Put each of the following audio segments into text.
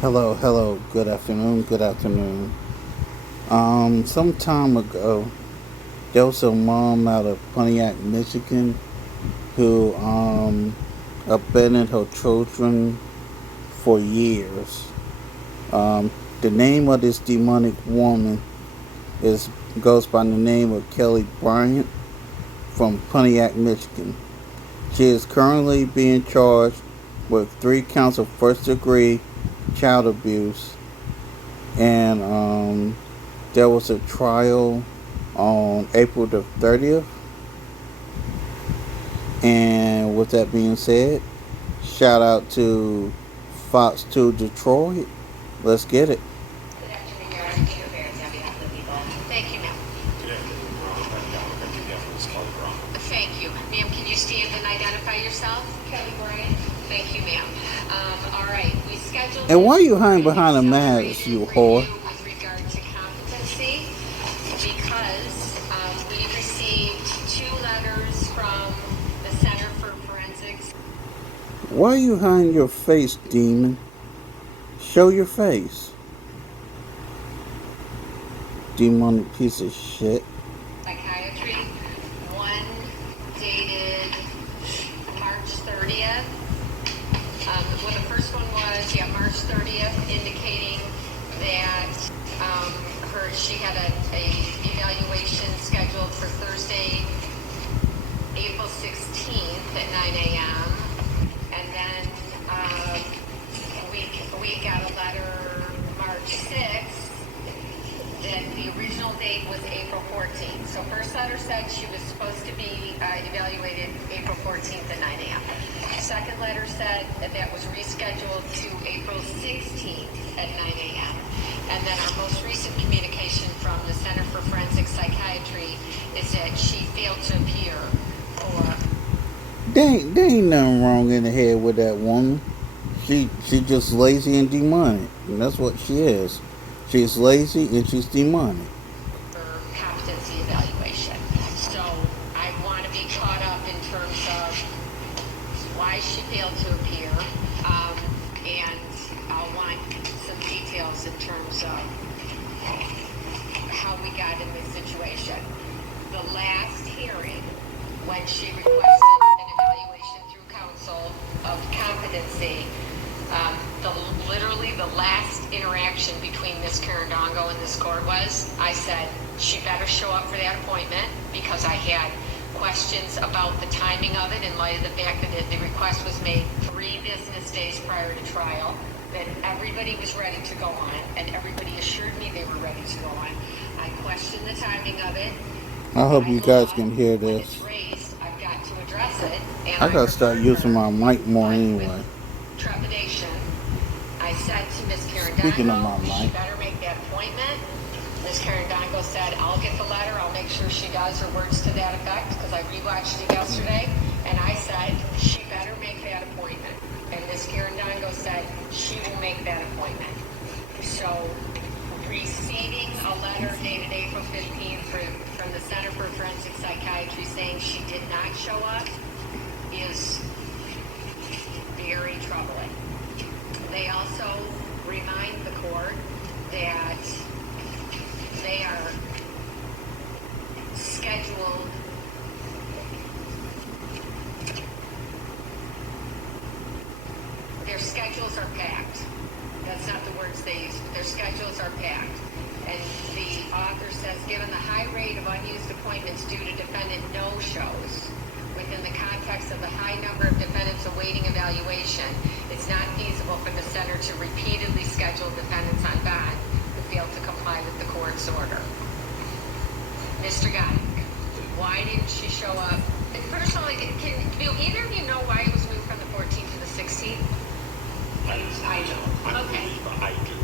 Hello, hello, good afternoon, good afternoon. Some time ago, there was a mom out of Pontiac, Michigan, who abandoned her children for years. The name of this demonic woman is goes by the name of Kelly Bryant from Pontiac, Michigan. She is currently being charged with 3 counts of first degree child abuse, and there was a trial on April the 30th. And with that being said, shout out to Fox 2 Detroit. Let's get it. Good afternoon, Your Honor. Peter Barron's on behalf of the people. Thank you, ma'am. Good afternoon, Ron. I'm Dominic. I'm behalf of Ms. Kelly Brown. Thank you. Ma'am, can you stand and identify yourself? Kelly Bryant. Thank you, ma'am. All right. We scheduled And why are you this hiding for behind a an mask, you accelerated whore? review with regard to competency because we received 2 letters from the Center for Forensics. Why are you hiding your face, demon? Show your face. Demonic piece of shit. Psychiatry. One dated March 30th. Well, the first one was, March 30th, indicating that she had a evaluation scheduled for Thursday, April 16th at 9 a.m. And then we got a letter March 6th that the original date was April 14th. So first letter said she was supposed to be evaluated April 14th at 9 a.m. Second letter said that was rescheduled to April 16th at 9 a.m. And then our most recent communication from the Center for Forensic Psychiatry is that she failed to appear for... There ain't nothing wrong in the head with that woman. She just lazy and demonic. And that's what she is. She's lazy and she's demonic. for competency evaluation. So I want to be caught up in terms of why she failed to appear, and I'll want some details in terms of how we got in this situation. The last hearing, when she requested an evaluation through counsel of competency, literally the last interaction between Ms. Carandongo and this court was, I said, she better show up for that appointment because I had questions about the timing of it in light of the fact that the request was made 3 business days prior to trial, that everybody was ready to go on, and everybody assured me they were ready to go on. I questioned the timing of it. I hope By you law, guys can hear when it's this. raised, I've got to address it, and I gotta start referred using her, my mic more but anyway. with trepidation, I said to Ms. Speaking of my Carandongo, she mic. better make that appointment. Ms. Carandongo said, I'll get the letter, I'll make sure she does, her words to that effect, because I rewatched it yesterday, and I said, she better make that appointment. And Ms. Carandongo said, she will make that appointment. So, receiving a letter dated April 15th from the Center for Forensic Psychiatry saying she did not show up is very troubling. They also remind the court that they are scheduled their schedules are packed. That's not the words they use, but their schedules are packed. And the author says, given the high rate of unused appointments due to defendant no-shows, within the context of the high number of defendants awaiting evaluation, it's not feasible for the center to repeatedly schedule defendants on bond who fail to comply with the court's order. Mr. Goddick, why didn't she show up? First of all, do either of you know why it was moved from the 14th to the 16th? I don't. I Okay. believe I do.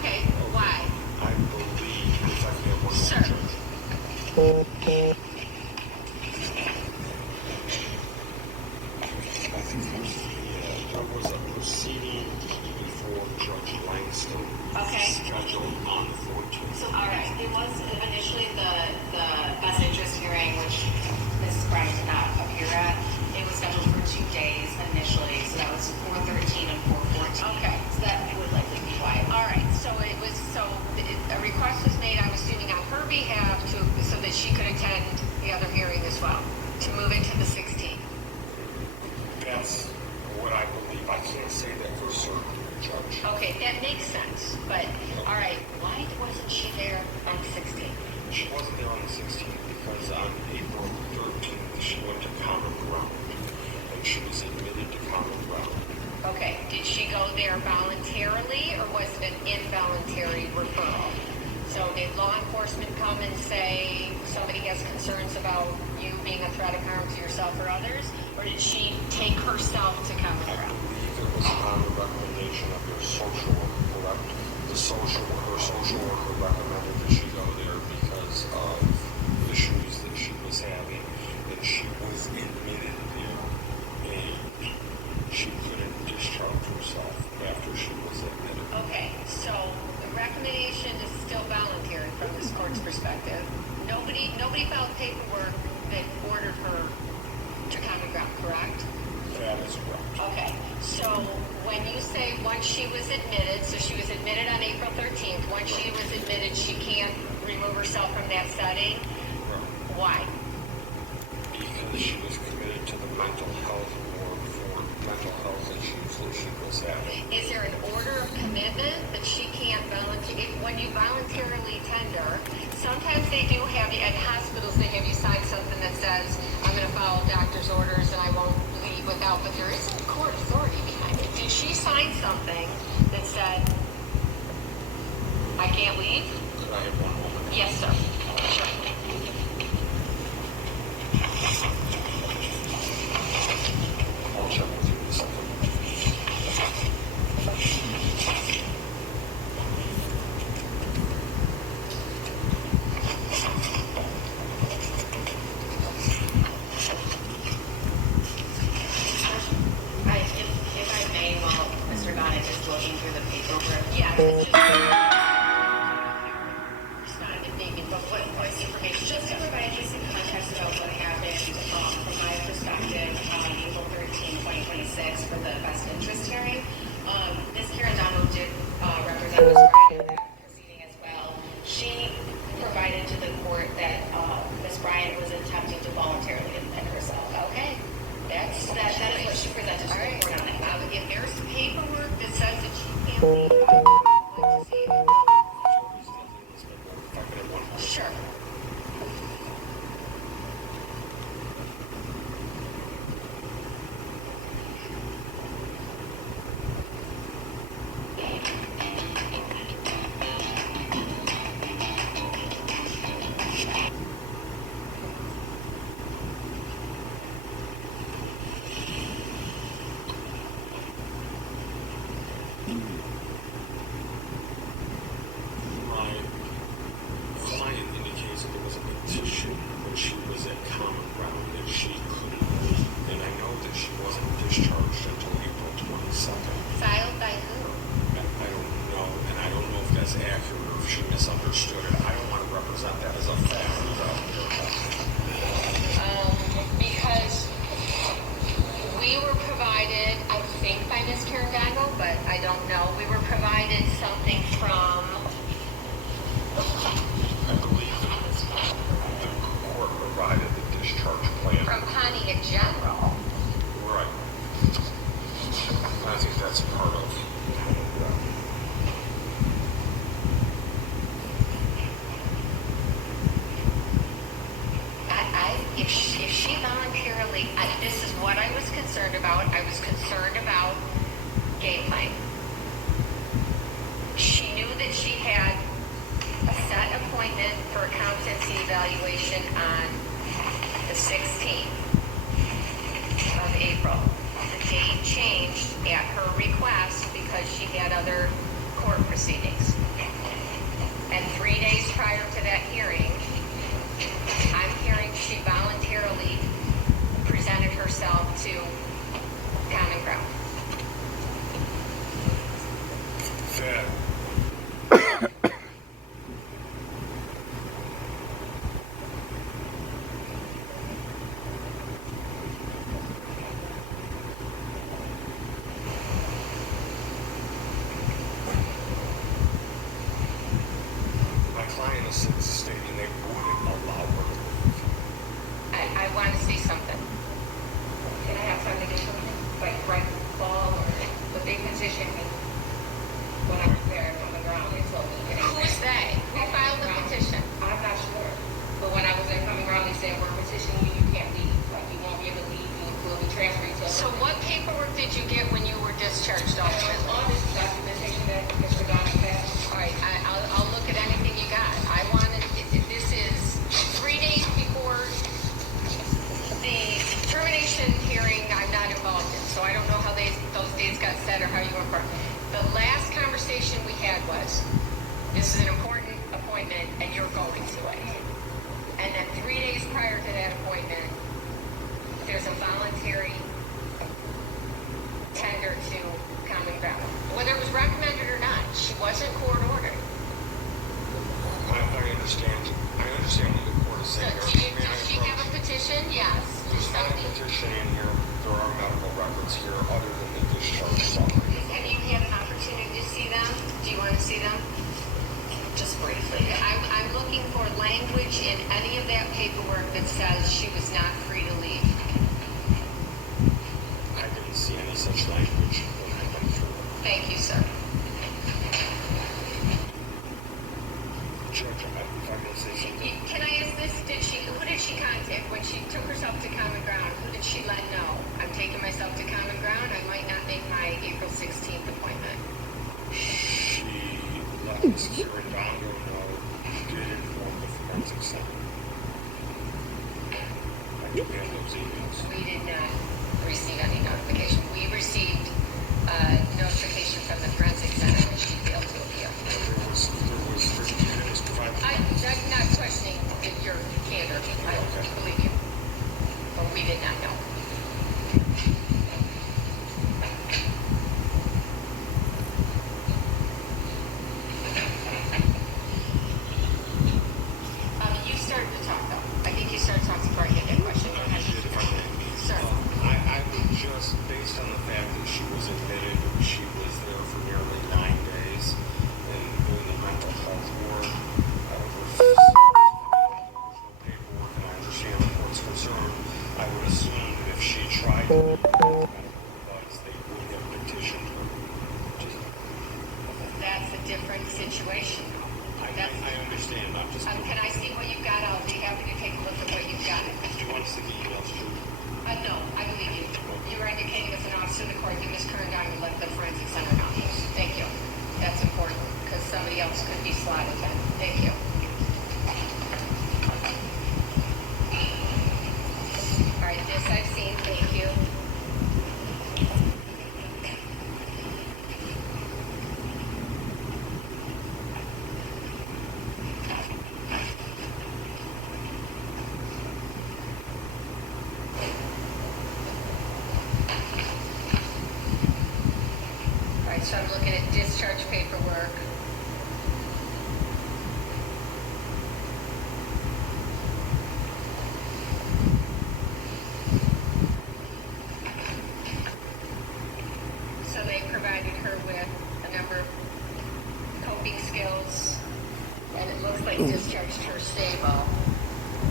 Okay, why? I believe, if I can have one Sure. more judge. I think there was a proceeding before Judge Langston Okay. scheduled on the 14th. So, all right, it was initially the best interest hearing, which Mrs. Bryant did not appear at. It was scheduled for 2 days initially, so that was 4/13 and 4/14. Okay. So that would likely be Okay, that makes sense, but, all right, why wasn't she there on the 16th? She wasn't there on the 16th because on April 13th, she went to Common Ground. And she was admitted to Common Ground. Okay, did she go there voluntarily, or was it an involuntary referral? So did law enforcement come and say somebody has concerns about you being a threat of harm to yourself or others? Or did she take herself to Common I Ground? believe it was on the recommendation of her social worker, correct? Her social worker recommended that she go there because of issues that she was having, and she was admitted there, and she couldn't discharge herself after she was admitted. Okay, so the recommendation is still voluntary from this court's perspective. Nobody filed paperwork that ordered her to Common Ground, correct? That is correct. Okay, so when you say once she was admitted, so she was admitted on April 13th, once she was admitted, she can't remove herself from that setting? Right. Why? Because she was committed to the mental health ward for mental health issues that she was having. Is there an order of commitment that she can't volunteer? When you voluntarily tender, sometimes they do have you, at hospitals, they have you sign something that says, I'm going to follow doctor's orders and I won't leave without, but there isn't court authority behind it. Did she sign something that said, I can't leave? Could I have one moment? Yes, sir. Sure. I'll check with you in a second. If I may, while Mr. Bonnet is looking through the paperwork. Yeah, it's just responded maybe, but what is the information? Just to provide you some context about what happened, from my perspective, on April 13, 2026, for the best interest hearing. Ms. Karen Donald did represent Ms. Bryant in that proceeding as well. She provided to the court that Ms. Bryant was attempting to voluntarily admit herself. Okay, That is what she presented to all the right. court on that. If there's paperwork that says that she can't leave, I would like to see it. If I could have one moment. Sure. My client indicates that there was a petition when she was at Common Ground that she couldn't leave. And I know that she wasn't discharged until April 22nd. Filed by who? I don't know, and I don't know if that's accurate or if she misunderstood it. I don't want to represent that as a fact without her help. Because we were provided, I think by Ms. Karen Gagel, but I don't know, we were provided something from, I believe that the court provided the discharge plan. from Pontiac General. Right. I think that's part of. If she voluntarily, this is what I was concerned about. I was concerned about game playing. She knew that she had a set appointment for a competency evaluation on the 16th of April. The date changed at her request because she had other court proceedings. And 3 days prior to that hearing, I'm hearing she voluntarily presented herself to Common Ground. That my client is stating they wouldn't allow her to leave. I want to see something. Can I have something to show me? Like right ball or the big position? did you get when you were discharged ultimately? All this documentation that Mr. Donovan has. All right, I'll look at anything you got. I wanted, this is 3 days before the termination hearing. I'm not involved in, so I don't know how those dates got set or how you went for it. The last conversation we had was, this is an important appointment and you're going to it. And then 3 days prior to that appointment, there's a voluntary tender to common ground. Whether it was recommended or not, she wasn't court ordered. I understand what the court is So saying. does she have a petition? Yes. There's not a petition in here. There are medical records here other than the discharge summary. Have you had an opportunity to see them? Do you want to see them? Just briefly. I'm looking for language in any of that paperwork that says she was not free to leave. I didn't see any such language when I went through it. Thank you, sir. Judge, if I may say something. Can I ask this? Who did she contact when she took herself to common ground? Who did she let know? I'm taking myself to common ground. I might not make my April 16th appointment. She let Ms. Karen Dongo know, did inform the forensic center. I do have those emails. We did not receive any notification. We received notification from the forensic center that she failed to appeal. It was provided. I'm not questioning your candor. I believe you. But we did not know. You started to talk, though. I think you started talking before I get that question. Go ahead. If I may. Sir. I would just, based on the fact that she was admitted, she was there for nearly 9 days and doing the mental health ward. I would refuse paperwork, and I understand the court's concern. I would assume that if she tried to do medical advice, they would have petitioned her. That's a different situation. I understand. I'm just. Can I see what you've got? I'll be happy to take a look at what you've got. Do you want to see the emails too? No, I believe you. You were indicating as an officer of the court, you, Ms. Curran, would let the forensic center know. Thank you. That's important because somebody else could be slotted in. Thank you. All right, this I've seen. Thank you. All right, so I'm looking at discharge paperwork. So they provided her with a number of coping skills, and it looks like discharged her stable.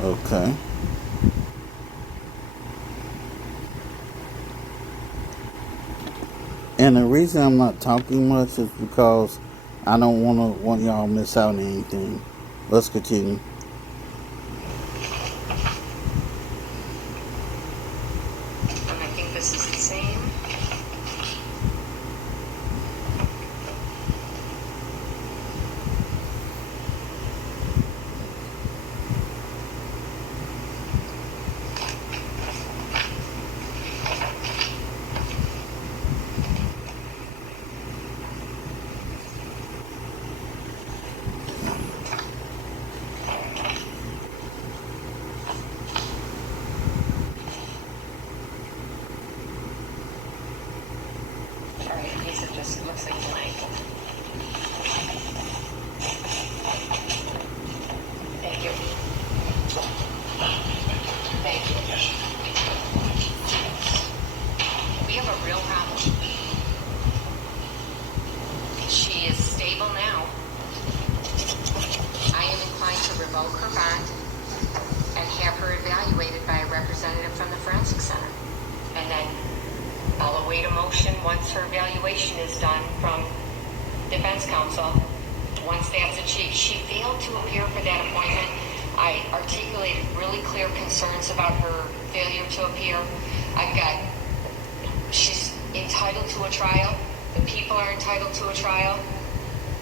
Okay. And the reason I'm not talking much is because I don't want y'all to miss out on anything. Let's continue. And I think this is the same. All right, these are just, looks like blank. Thank you. Thank you. We have a real problem. She is stable now. I am inclined to revoke her bond and have her evaluated by a representative from the forensic center. And then I'll await a motion once her evaluation is done from defense counsel. Once that's achieved, she failed to appear for that appointment. I articulated really clear concerns about her failure to appear. entitled to a trial. The people are entitled to a trial.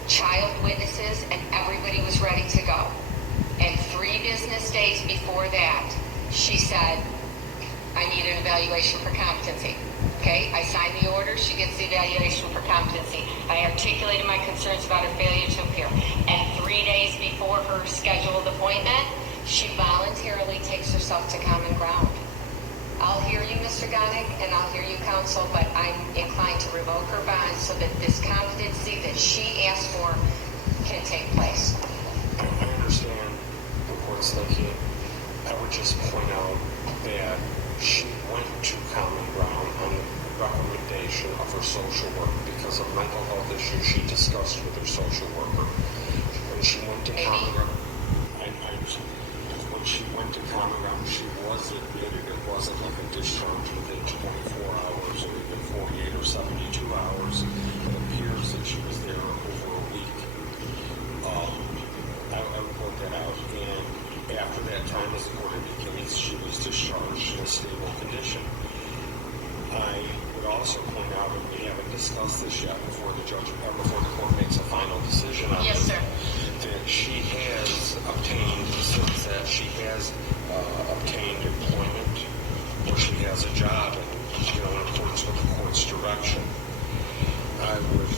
Child witnesses, and everybody was ready to go. And 3 business days before that, she said, I need an evaluation for competency. Okay, I signed the order, she gets the evaluation for competency. I articulated my concerns about her failure to appear. And 3 days before her scheduled appointment, she voluntarily takes herself to common ground. I'll hear you, Mr. Gonick, and I'll hear you, counsel, but I'm inclined to revoke her bond so that this competency that she asked for can take place. I understand the court's thinking. I would just point out that she went to common ground on the recommendation of her social worker because of mental health issues she discussed with her social worker. When she went to common ground, when she went to common ground, she was admitted. It wasn't like a discharge within 24 hours or even 48 or 72 hours. It appears that she was there over a week. I would point that out. And after that time, as the court indicates, she was discharged in a stable condition. I would also point out, and we haven't discussed this yet before the court makes a final decision on Yes, this, sir. that she has obtained, since that she has obtained employment, or she has a job, in accordance with the court's direction. I would,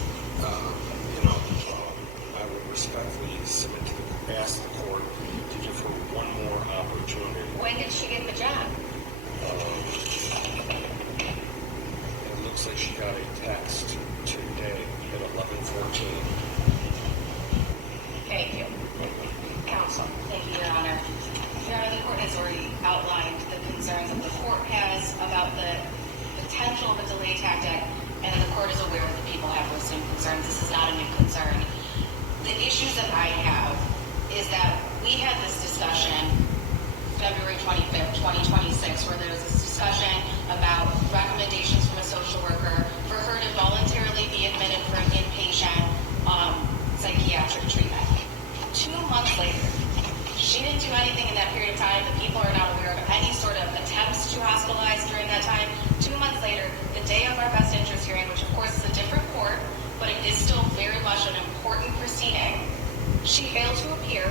I would respectfully submit to ask the court to give her one more opportunity. When did she get the job? It looks like she got a text today at 11:14. Thank you. Counsel. Thank you, Your Honor. Your Honor, the court has already outlined the concerns that the court has about the potential of a delay tactic, and the court is aware that people have those same concerns. This is not a new concern. The issues that I have is that we had this discussion February 25th, 2026, where there was this discussion about recommendations from a social worker for her to voluntarily be admitted for an inpatient psychiatric treatment. 2 months later, she didn't do anything in that period of time. The people are not aware of any sort of attempts to hospitalize during that time. 2 months later, the day of our best interest hearing, which of course is a different court, but it is still very much an important proceeding, she failed to appear,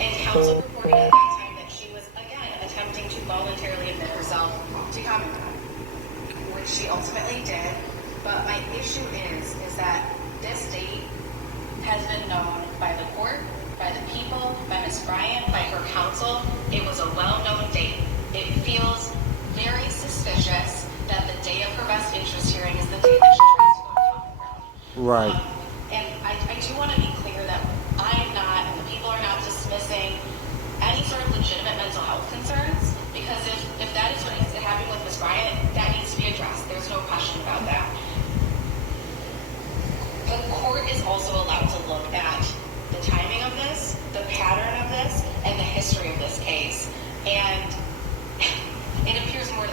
and counsel reported at that time that she was, again, attempting to voluntarily admit herself to common ground, which she ultimately did. But my issue is that this date has been known by the court, by the people, by Ms. Bryant, by her counsel. It was a well-known date. It feels very suspicious that the day of her best interest hearing is the day that she tries to go to common ground. Right. And I do want to be clear that I'm not, and the people are not dismissing any sort of legitimate mental health concerns, because if that is what is happening with Ms. Bryant, that needs to be addressed. There's no question about that. The court is also allowed to look at the timing of this, the pattern of this, and the history of this case. And it appears more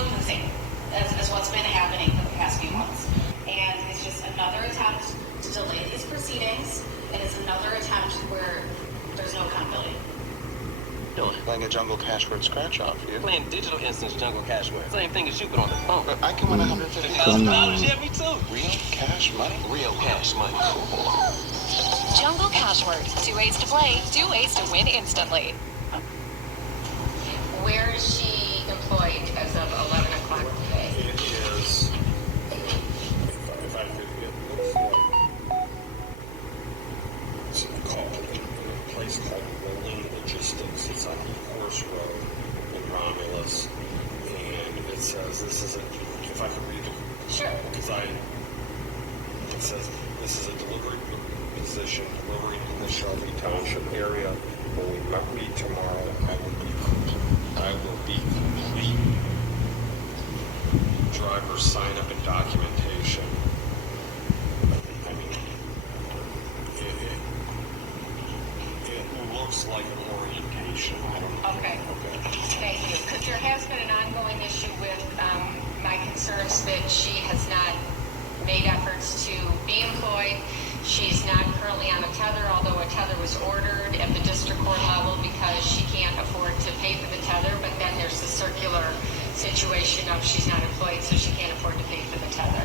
than the same as what's been happening for the past few months. And it's just another attempt to delay these proceedings, and it's another attempt where there's no accountability. Playing a Jungle Cash Word scratch off here. Playing digital instance Jungle Cash Word. Same thing as you, but on the phone. But I can win $150,000. Yeah, me too. Real cash money? Real cash money. Cool. Jungle Cash Word. 2 ways to play, 2 ways to win instantly. Where is she employed as of 11 o'clock today? It is, if I could, it looks like it's called a place called Rolling Logistics. It's on Horse Road in Romulus, and it says this is a. If I could read it, Sure. because it says this is a delivery position, delivering in the Shelby Township area. When we meet tomorrow, I will be complete. Driver sign up and documentation. I mean, it looks like an orientation. I don't know. Okay. Thank you. Because there has been an ongoing issue with my concerns that she has not made efforts to be employed. She's not currently on a tether, although a tether was ordered at the district court level because she can't afford to pay for the tether. But then there's the circular situation of she's not employed, so she can't afford to pay for the tether.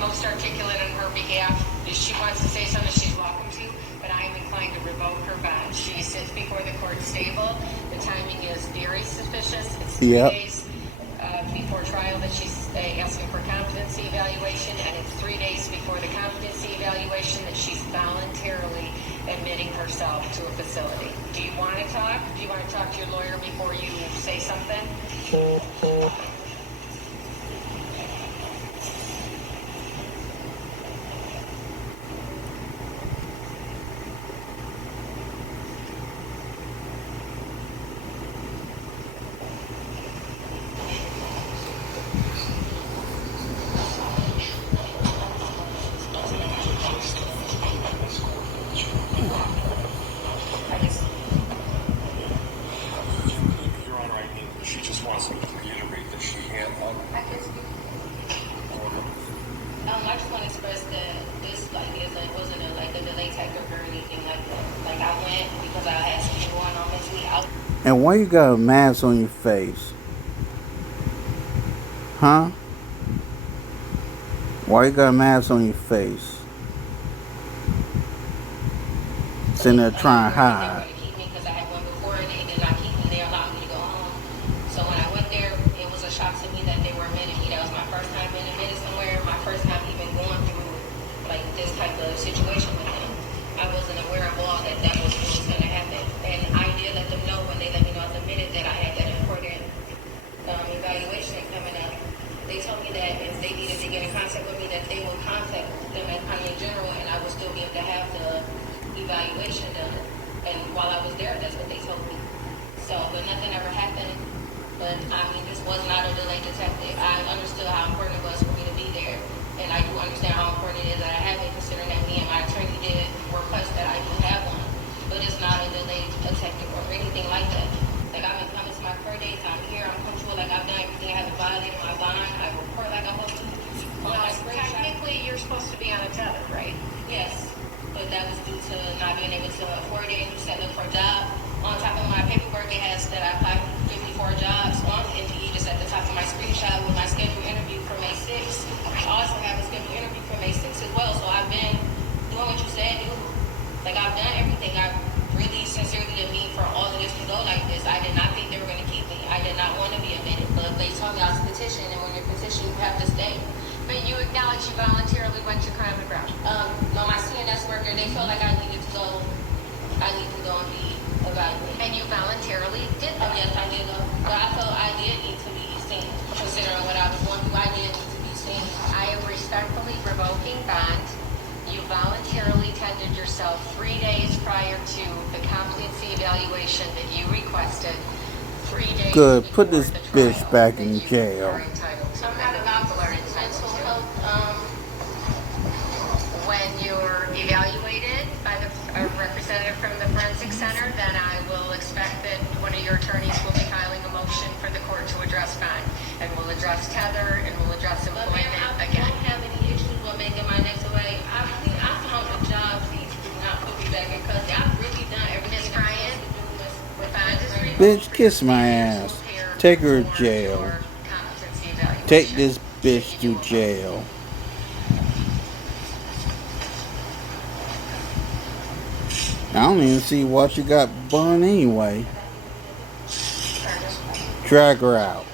most articulate on her behalf. If she wants to say something, she's welcome to, but I am inclined to revoke her bond. She sits before the court stable. The timing is very suspicious. It's 3 Yep. days before trial that she's asking for competency evaluation, and it's 3 days before the competency evaluation that she's voluntarily admitting herself to a facility. Do you want to talk? Do you want to talk to your lawyer before you say something? I just, Your Honor, I think she just wants me to reiterate that she had I can speak. I just want to express that this wasn't a delay tactic or anything like that. Like I went because I had something going on mentally. And why you got a mask on your face? Huh? Why you got a mask on your face? Sitting there trying to They were hide. going to keep me because I had went before and they did not keep me. They allowed me to go home. So when I went there, it was a shock to me that they were admitting me. That was my first time being admitted somewhere. My first time even going through like this type of situation with them. I wasn't aware of all that was what was going to happen. And I did let them know when they let me know I was admitted that I had that important evaluation coming up. They told me that if they needed to get in contact with me, that they would contact them at County in general, and I would still be able to have the evaluation done. And while I was there, that's what they told me. So, but nothing ever happened. But I mean, this was not a delay detective. I understood how important it was for me to be there, and I do understand how important it is that I have it, considering that me and my attorney did request that I do have one. But it's not a delay detective or anything like that. Like I've been coming to my court dates. I'm here. I'm punctual. Like I've done everything. I haven't violated my bond. I report like I'm supposed to. well, technically, you're supposed to be on a tether, right? Yes, but that was due to not being able to afford it and setting up for a job. On top of my paperwork, it has that I applied for 54 jobs on Indeed, just at the top of my screenshot with my scheduled interview for May 6th. I also have a scheduled interview for May 6th as well, so I've been doing what you said, dude. Like, I've done everything. I really sincerely didn't mean for all of this to go like this. I did not think they were going to keep me. I did not want to be admitted, but they told me I was petitioned, and when you're petitioned, you have to stay. But you acknowledge you voluntarily went to Crime and Ground. No, my CNS worker, they felt like I needed to go and be evaluated. And you voluntarily did Oh, that. yes, I did go. But I felt I did need to be seen, considering what I was going through. I did need to be seen. I am respectfully revoking bond. You voluntarily tendered yourself 3 days prior to the competency evaluation that you requested. 3 days Good. before Put this the bitch trial back that in you jail. are entitled to, I'm and not the about people are mental entitled to. health. When you're evaluated by a representative from the Forensic Center, then I will expect that one of your attorneys will be filing a motion for the court to address bond. And we'll address tether, and we'll address But employment ma'am, I again. don't have any issues with making my next away. I found a job. Please do not put me back in custody. I've really done everything Ms. Bryant, with bond is revoked. Bitch, kiss my ass. Take her to jail. For competency evaluation. Take this bitch to jail. I don't even see why she got bun anyway. Drag her out.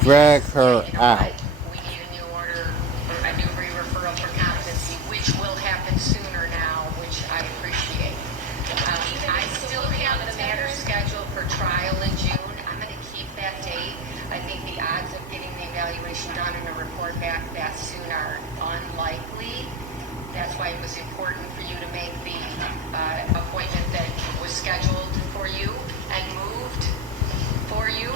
Drag her You know out. what? We need a new order, or a new re-referral for competency, which will happen sooner now, which I appreciate. I still have the matter scheduled for trial in June. I'm going to keep that date. I think the odds of getting the evaluation done and a report back that soon are unlikely. That's why it was important for you to make the appointment that was scheduled for you and moved for you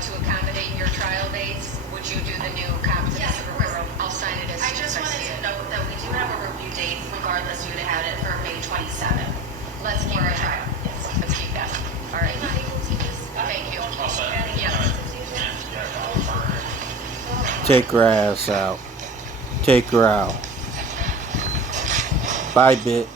to accommodate your trial dates. Would you do the new competency Yes, of course. referral? I'll sign it as I soon as just I wanted see to it. note that we do have a review date, regardless you would have had it for May 27th. Let's keep For a that. trial. Yes. Let's keep that. All right. I'm not able to just. Thank you. Yes. Take her ass out. Take her out. Bye, bitch.